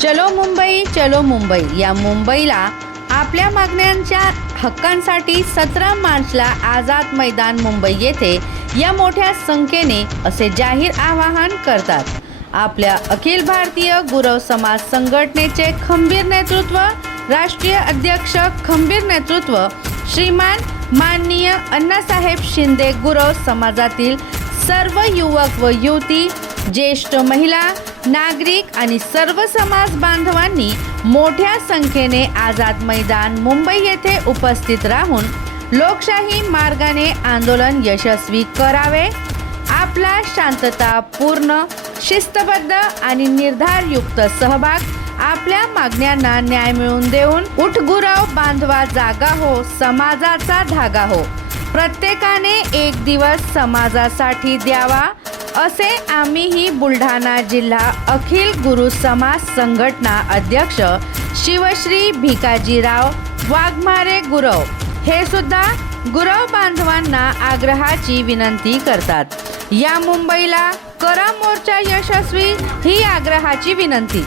चलो मुंबई या मुंबईला आपल्या मागण्यांच्या हक्कांसाठी 17 मार्चला आझाद मैदान मुंबई येथे या मोठ्या संख्येने असे जाहीर आवाहन करतात। आपल्या अखिल भारतीय गुरव समाज संघटनेचे खंबीर नेतृत्व, राष्ट्रीय अध्यक्ष खंबीर नेतृत्व श्रीमान माननीय अण्णासाहेब शिंदे गुरव समाजातील सर्व युवक व युवती, ज्येष्ठ महिला, नागरिक आणि सर्व समाज बांधवांनी मोठ्या संख्येने आझाद मैदान मुंबई येथे उपस्थित राहून लोकशाही मार्गाने आंदोलन यशस्वी करावे। आपला शांततापूर्ण, शिस्तबद्ध आणि निर्धारयुक्त सहभाग आपल्या मागण्यांना न्याय मिळवून देऊन उठ गुरव बांधवा जागा हो, समाजाचा धागा हो, प्रत्येकाने एक दिवस समाजासाठी द्यावा, असे आम्हीही बुलढाणा जिल्हा अखिल गुरु समाज संघटना अध्यक्ष शिवश्री भिकाजीराव वाघमारे गुरव हे सुद्धा गुरव बांधवांना आग्रहाची विनंती करतात। या मुंबईला करा मोर्चा यशस्वी, ही आग्रहाची विनंती।